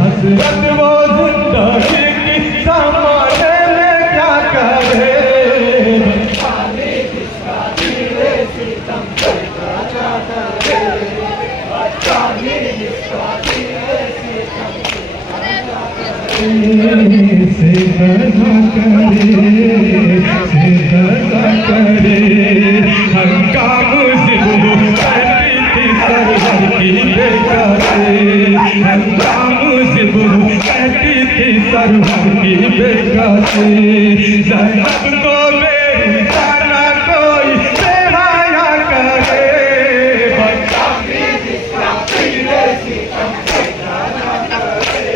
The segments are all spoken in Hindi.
हसरत वो जिंदगी की संभाले में क्या करे, से दगा करे हंगाम जिंदगी कहती थी सरवर की बेटा से, हंगाम जिंदगी कहती थी सरवर की बेटा से। ज़ैनब को मेरी जाना कोई बेहाया करे, बच्चा भी जिसका पीरे सितम से जाना करे,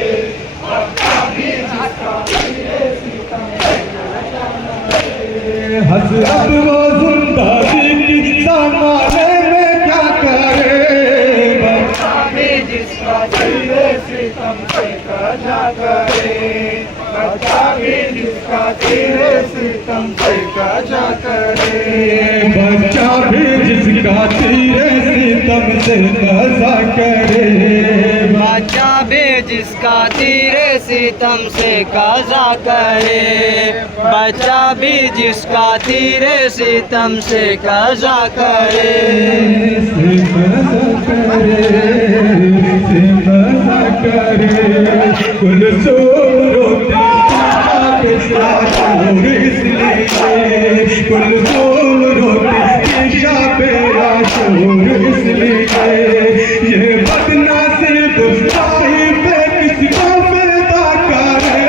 बच्चा भी जिसका पीरे सितम से जाना करे। हसरत वो जिंदगी की संभाले में क्या करे, बच्चा भी जिसका पीरे सितम से जाना करे, बच्चा भी जिसका पीरे सितम से जाना करे, बच्चा भी जिसका पीरे सितम से कज़ा करे, बच्चा भी जिसका तीरे सितम से कज़ा करे, बच्चा भी जिसका तीरे सितम से कज़ा करे, कुलसूम रोती कुलसूम रोती पेरा शोर इसलिए, ये बदनसीब साहिब किसको पैदा करे,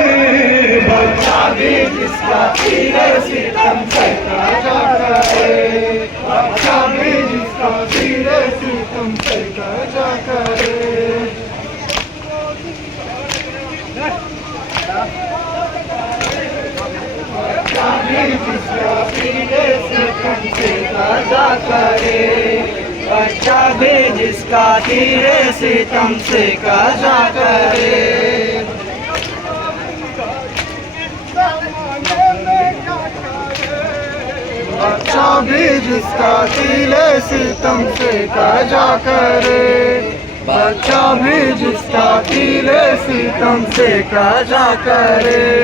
बच्चा भी जिसका तीरे सितम से कज़ा करे, बच्चा भी जिसका तीरे सितम से कज़ा करे। बच्चा भी जिसका तीरे सितम से कज़ा करे, बच्चा भी जिसका तीरे सितम से कज़ा करे, बच्चा भी जिसका तीरे सितम से कज़ा करे, बच्चा भी जिसका तीरे सितम से कज़ा करे,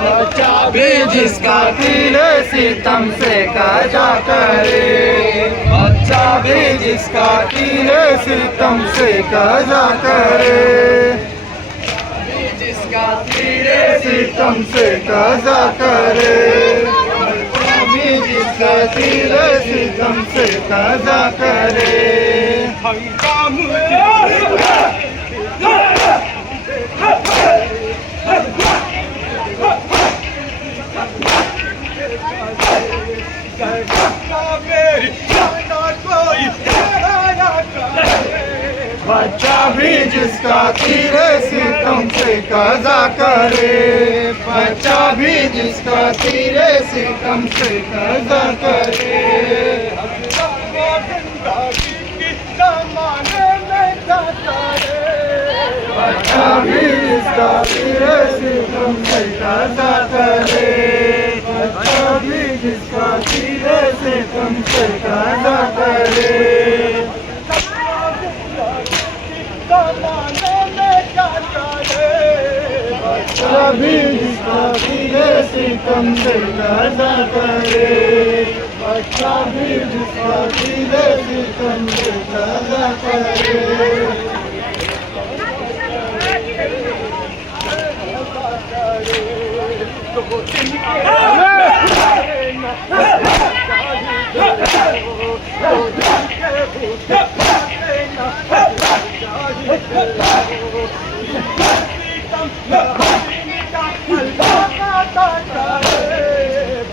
बच्चा भी जिसका तीरे सितम से कज़ा करे, बच्चा भी जिसका तीरे सितम से कज़ा करे, जिसका तीरे सितम से कज़ा करे, बच्चा भी जिसका तीरे सितम से कज़ा करे, हंगाम बच्चा भी जिसका तीरे सितम से कज़ा करे, बच्चा भी जिसका तीरे सितम से कज़ा करे, बच्चा भी जिसका तीरे सितम से कज़ा करे, बच्चा भी जिसका तीरे सितम से कज़ा करे, बच्चा भी जिसका तीरे सितम से कज़ा करे, बच्चा भी जिसका तीरे सितम से कज़ा करे।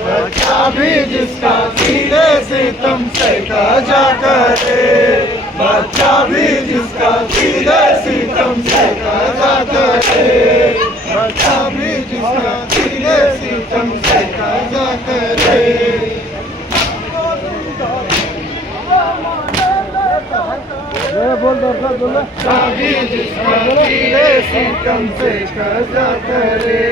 बच्चा भी जिसका तीरे सितम से कज़ा करे, बच्चा भी जिसका तीरे सितम से कज़ा करे, बच्चा भी जिसका तीरे सितम से कज़ा करे। बच्चा भी जिसका तीरे सितम से कज़ा करे,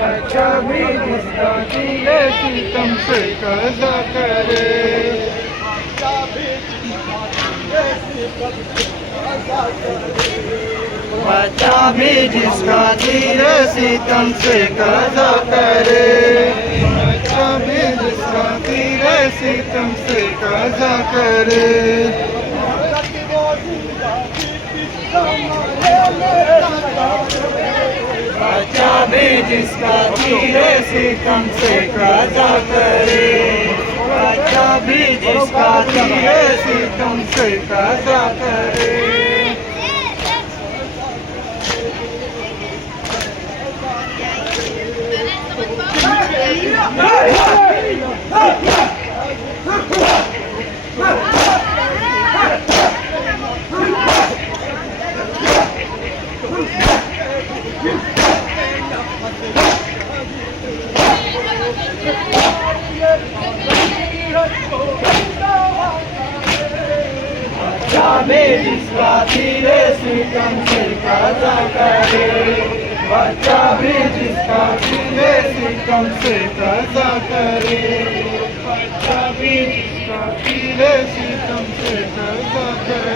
बच्चा भी जिसका तीरे सितम से कज़ा करे, बच्चा भी जिसका तीरे सितम से कज़ा करे। बच्चा भी जिसका धीरे सितम से कज़ा करे, बच्चा भी जिसका धीरे सितम से कज़ा करे। बच्चा भी जिसका धीरे सितम से कज़ा करे, बच्चा भी जिसका धीरे सितम से कज़ा करे। बच्चा भी जिसका धीरे सितम से कज़ा करे, बच्चा भी जिसका धीरे सितम से कज़ा करे, बच्चा भी जिसका धीरे सितम से कज़ा करे।